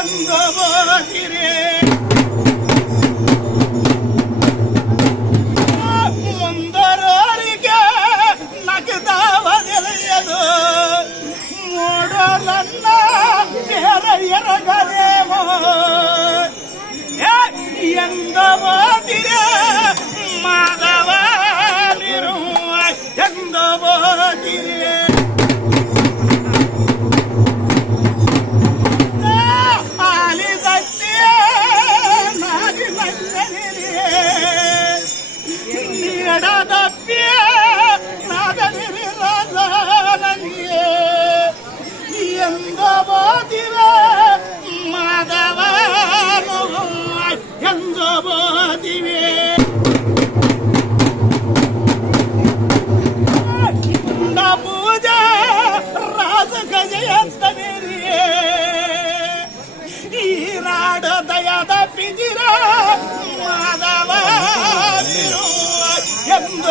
ரங்கவாதி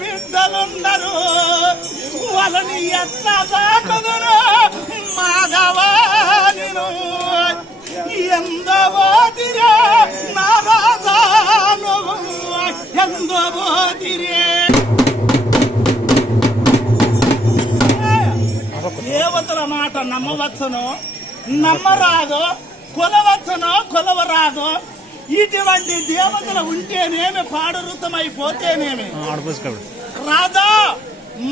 బిడ్డలున్నారు వాళ్ళని ఎట్లా సాకుదురు మాధవానిను ఎందబోతిరే నా రాజాను ఎందబోతిరే మాట నమ్మవచ్చును. నమ్మరాదు కొలవచ్చును కొలవరాదు. ఇటువంటి దేవతలు ఉంటేనేమి పాడురుతమైపోతేనేమి? రాజా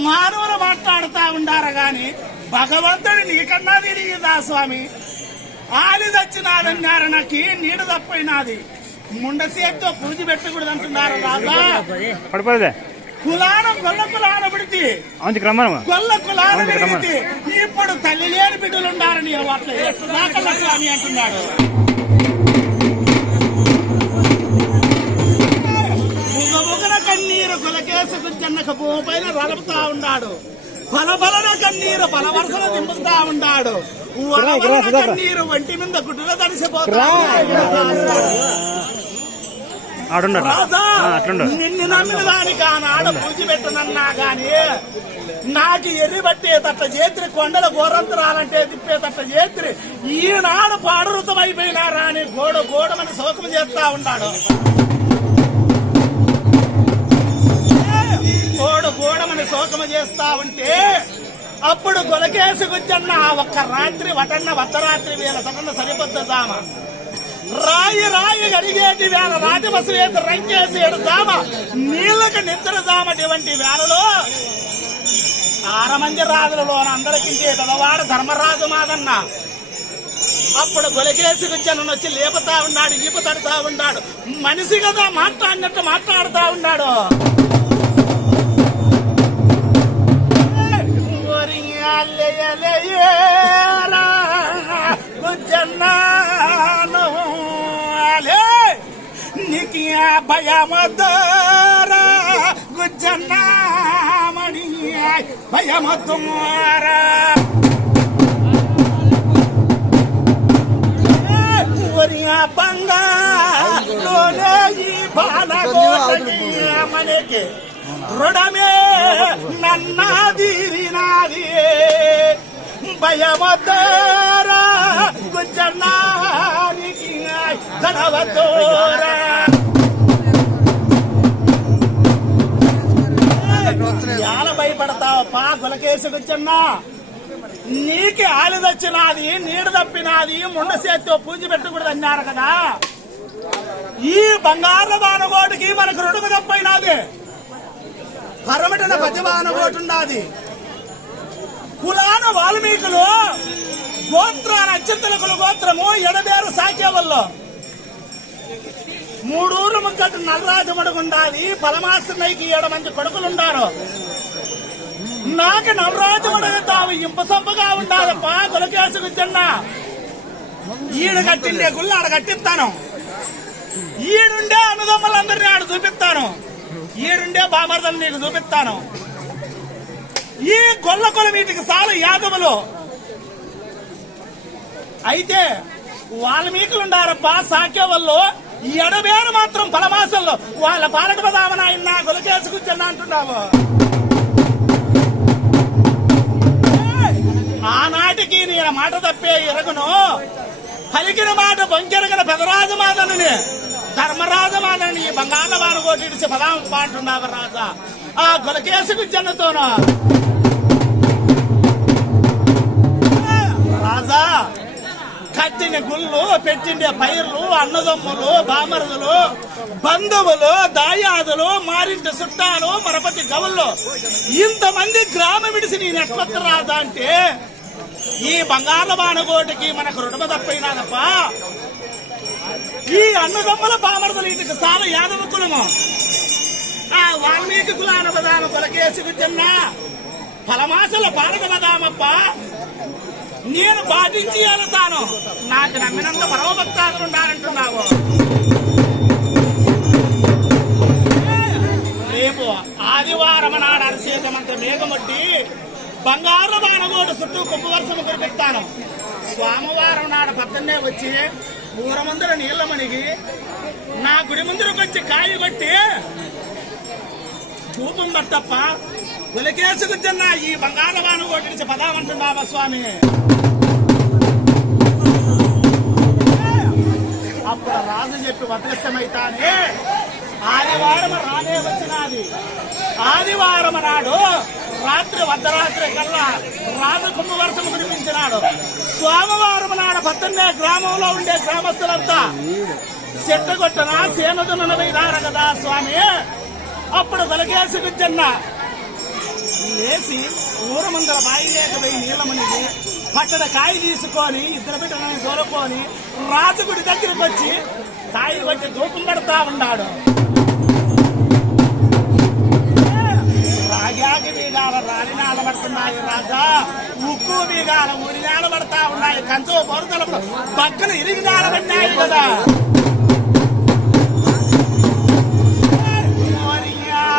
మానవులు మాట్లాడుతా ఉండారు గాని భగవంతుడు నీకన్నా తిరిగిదా స్వామి? ఆలి చచ్చినాదన్నారు నాకు నీడు తప్పైనాది. ముండ చేతితో పూజ పెట్టకూడదు అంటున్నారు రాజా కులాన గొల్ల కులాన కులాన ఇప్పుడు తల్లి లేని బిడ్డలు ఉండారని అట్లా ఎట్లా దాకల్లా స్వామి అంటున్నాడు. ముగముగన కన్నీరు కులకేసుకు చెన్నక భూమిపైన రలుపుతా ఉన్నాడు బలబలన కన్నీరు బలవరసన దింపుతా ఉన్నాడు కన్నీరు ఒంటి మీద గుడ్డులో తడిసిపోతా అట్లుండు నిన్ను నమ్మిన దానికి ఆనాడు పూజ పెట్టనన్నా గాని నాకు ఎర్రి పట్టేటట్ట చేత్రి కొండల గోరంతరాలంటే తిప్పేటట్ట చేత్రి ఈనాడు పాడురుతం అయిపోయినారా అని గోడ గోడమని శోకం చేస్తా ఉన్నాడు. గోడ గోడమని శోకము చేస్తా ఉంటే అప్పుడు గొలకేసి గుజ్జన్న ఆ ఒక్క రాత్రి వటన్న వత్తరాత్రి వేల సటన్న సరిపోద్దామ రాయి రాయి అడిగేటి వేళ రాజబస్సు వేసి రంగేసి ఏడు జామ నీళ్ళకి నిద్ర జామటువంటి వేళలో ఆరమంది రాజులలో అందరికింటే పెదవాడు ధర్మరాజు మాదన్న. అప్పుడు గొలకేసి జనం వచ్చి లేపుతా ఉన్నాడు ఈప తడుతా ఉన్నాడు. మనిషి కదా మాట్లాడినట్టు మాట్లాడుతా ఉన్నాడు. నీకి ఆ భయమద్దరా గుజ్జన్నామణి భయమద్దుమారా ఒరియా బంగాలోనే ఈ బాలగోటకి మనకి రుణమే నన్నాదిరినాది భయమద్దరా గుజ్జన్నారికి గడవతోరా ఎలా భయపడతావు. పా గులకేసి నీకి ఆలిదచ్చినాది నీడు తప్పినాది ముండ చేతితో పూజ పెట్టకూడదు అన్నారు కదా. ఈ బంగారు బానుగోటికి మనకు రుడుగు తప్పైనాది పరమటన పతిమాన ఒకటి కులాన వాల్మీకులు గోత్రాన అత్యంతలకుల గోత్రము ఎడబేరు సాకేవల్లో. మూడూరు ముగ్గట్టు నల్లరాజు మడుగుండాలి పరమాశ్రమయ్యకి ఏడు మంది కొడుకులుండారు? నాకు నవరాజు మడుగు తావు ఇంప సంపగా ఉండాలప్ప గులకేసుకు విద్యన్నా ఈడు కట్టిండే గుళ్ళు ఆడ కట్టిస్తాను. ఈడుండే అన్నదమ్ములందరినీ ఆడ చూపిస్తాను. ఈడుండే బామర్దలు నీకు చూపిస్తాను. ఈ గొల్ల కొల వీటికి సాలు యాదవులు. అయితే వాల్మీకులు ఉండారప్ప వాళ్ళు ఈ ఎడబేరు మాత్రం పలమాసంలో వాళ్ళ పాలక పదామనాయన గొలకేసుకుని అంటున్నావు? ఆనాటికి నేను మాట తప్పే ఎరగను. పలికిన మాట బొంకెరగిన పెదరాజు మాదనని ధర్మరాజు మాదని ఈ బంగాళ వారు కొట్టిడిచి పదాం అంటున్నావు రాజా. ఆ గొలకేసుకు జన్నతోన రాజా! కట్టిన గుళ్ళు పెట్టిన పైర్లు అన్నదమ్ములు బామరుదులు బంధువులు దాయాదులు మారింటి చుట్టాలు మరపతి గవుళ్ళు. ఇంతమంది గ్రామ విడిసి నేను ఎట్లొత్త రాదా అంటే ఈ బంగారు బాణగోటికి మనకు రుణమ తప్పైనాదప్ప ఈ అన్నదమ్ముల బామరదులు ఇటుకు సాల యాదవ కులము ఆ వాల్మీకి కులాన బదామ కొలకేసి విద్యన్న ఫలమాసల భారత బదామప్ప నేను పాటించి వెళతాను నాకు నమ్మినంత పరమభక్తాలు ఉండాలంటున్నావు. రేపు ఆదివారం నాడు అరిసేతమంత మేఘమొట్టి బంగారు బాణగోడు చుట్టూ కుంభవర్షము కురిపిస్తాను. సోమవారం నాడు పక్కనే వచ్చి ఊర ముందర నీళ్ళ మణిగి నా గుడి ముందరకు వచ్చి కాయ కొట్టి ధూపం పట్టప్ప ఉలికేసుకున్న ఈ బంగారు బాణగోడు నుంచి పదామంటున్నావా స్వామి? అప్పుడు రాజు చెప్పి వదృశ్యమైతానే ఆదివారం రానే వచ్చినది. ఆదివారం నాడు రాత్రి వద్దరాత్రి కల్లా రాజు కుంభవర్షం కురిపించినాడు సోమవారం నాడు పద్దన్నే గ్రామంలో ఉండే గ్రామస్తులంతా చెట్టు చెట్టగొట్టన సేనదున పోయినారు కదా స్వామి. అప్పుడు వెలగేసి గుజ్జన్న. లేచి ఊరు ముందర బాయి లేకపోయి నీళ్ళమనిగి పట్టణ కాయ తీసుకొని ఇద్దరు బిడ్డలని దూరకొని రాజుగుడి దగ్గరికి వచ్చి కాయ వచ్చి ధూపం పడతా ఉన్నాడు. రాగాకి బీగాల రాణి పడుతున్నాయి రాజా. ఉక్కు బీగాల ఊరి పడతా ఉన్నాయి. కంచు పొరతలు పక్కన ఇరిగి పడినాయి కదా.